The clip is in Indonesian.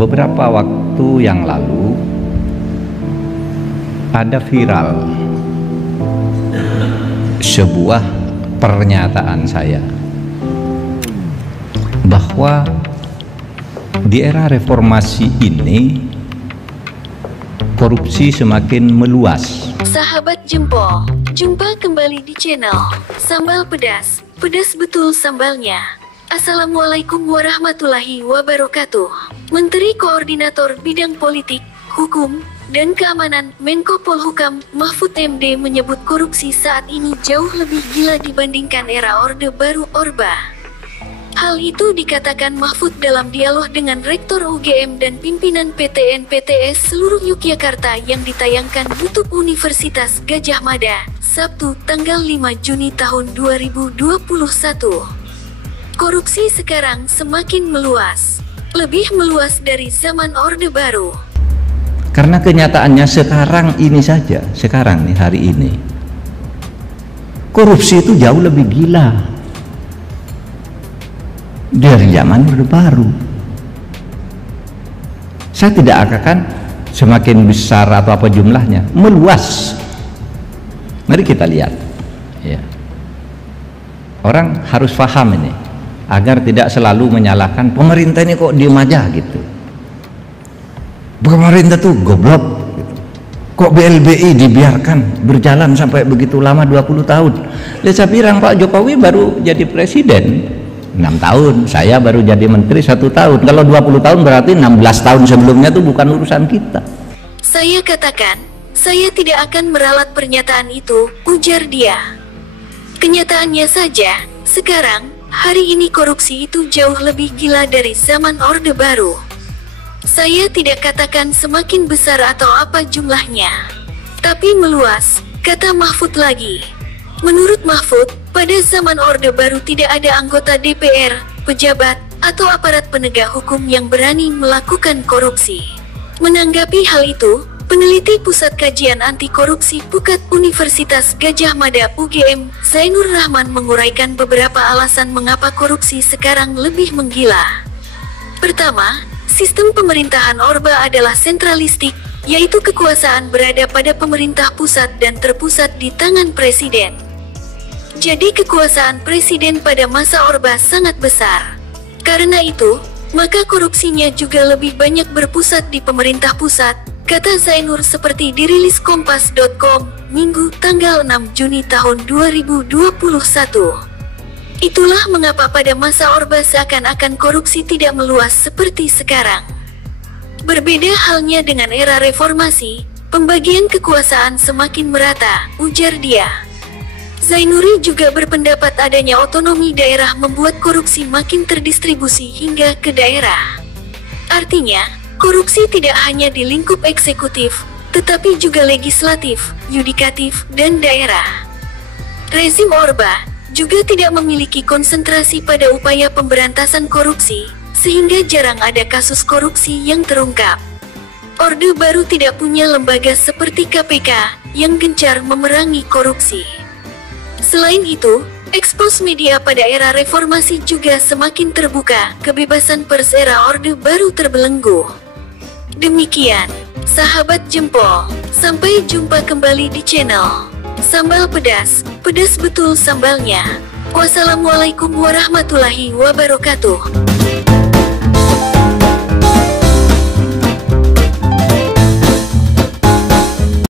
Beberapa waktu yang lalu ada viral sebuah pernyataan saya bahwa di era reformasi ini korupsi semakin meluas. Sahabat jempol, jumpa kembali di channel Sambal Pedas, pedas betul sambalnya. Assalamualaikum warahmatullahi wabarakatuh. Menteri Koordinator Bidang Politik, Hukum, dan Keamanan Menko Polhukam Mahfud MD menyebut korupsi saat ini jauh lebih gila dibandingkan era Orde Baru Orba. Hal itu dikatakan Mahfud dalam dialog dengan Rektor UGM dan pimpinan PTN-PTS seluruh Yogyakarta yang ditayangkan YouTube Universitas Gadjah Mada, Sabtu, tanggal 5 Juni tahun 2021. Korupsi sekarang semakin meluas, lebih meluas dari zaman Orde Baru. Karena kenyataannya sekarang ini saja, sekarang nih hari ini, korupsi itu jauh lebih gila dari zaman Orde Baru. Saya tidak akan semakin besar atau apa jumlahnya, meluas. Mari kita lihat ya. Orang harus paham ini agar tidak selalu menyalahkan pemerintah ini kok diem aja gitu. Pemerintah tuh goblok gitu. Kok BLBI dibiarkan berjalan sampai begitu lama 20 tahun. Lihat saya bilang Pak Jokowi baru jadi presiden 6 tahun, saya baru jadi menteri 1 tahun. Kalau 20 tahun berarti 16 tahun sebelumnya tuh bukan urusan kita. Saya katakan, saya tidak akan meralat pernyataan itu, ujar dia. Kenyataannya saja, sekarang, hari ini korupsi itu jauh lebih gila dari zaman Orde Baru. Saya tidak katakan semakin besar atau apa jumlahnya, tapi meluas, kata Mahfud lagi. Menurut Mahfud, pada zaman Orde Baru tidak ada anggota DPR, pejabat, atau aparat penegak hukum yang berani melakukan korupsi. Menanggapi hal itu, peneliti Pusat Kajian Anti Korupsi PUKAD Universitas Gadjah Mada UGM, Zainur Rahman menguraikan beberapa alasan mengapa korupsi sekarang lebih menggila. Pertama, sistem pemerintahan Orba adalah sentralistik, yaitu kekuasaan berada pada pemerintah pusat dan terpusat di tangan presiden. Jadi kekuasaan presiden pada masa Orba sangat besar. Karena itu, maka korupsinya juga lebih banyak berpusat di pemerintah pusat, kata Zainur seperti dirilis Kompas.com, Minggu tanggal 6 Juni tahun 2021. Itulah mengapa pada masa Orba seakan-akan korupsi tidak meluas seperti sekarang. Berbeda halnya dengan era reformasi, pembagian kekuasaan semakin merata, ujar dia. Zainuri juga berpendapat adanya otonomi daerah membuat korupsi makin terdistribusi hingga ke daerah. Artinya, korupsi tidak hanya di lingkup eksekutif, tetapi juga legislatif, yudikatif, dan daerah. Rezim Orba juga tidak memiliki konsentrasi pada upaya pemberantasan korupsi, sehingga jarang ada kasus korupsi yang terungkap. Orde Baru tidak punya lembaga seperti KPK yang gencar memerangi korupsi. Selain itu, ekspos media pada era reformasi juga semakin terbuka, kebebasan pers era Orde Baru terbelenggu. Demikian, sahabat jempol, sampai jumpa kembali di channel Sambal Pedas, pedas betul sambalnya. Wassalamualaikum warahmatullahi wabarakatuh.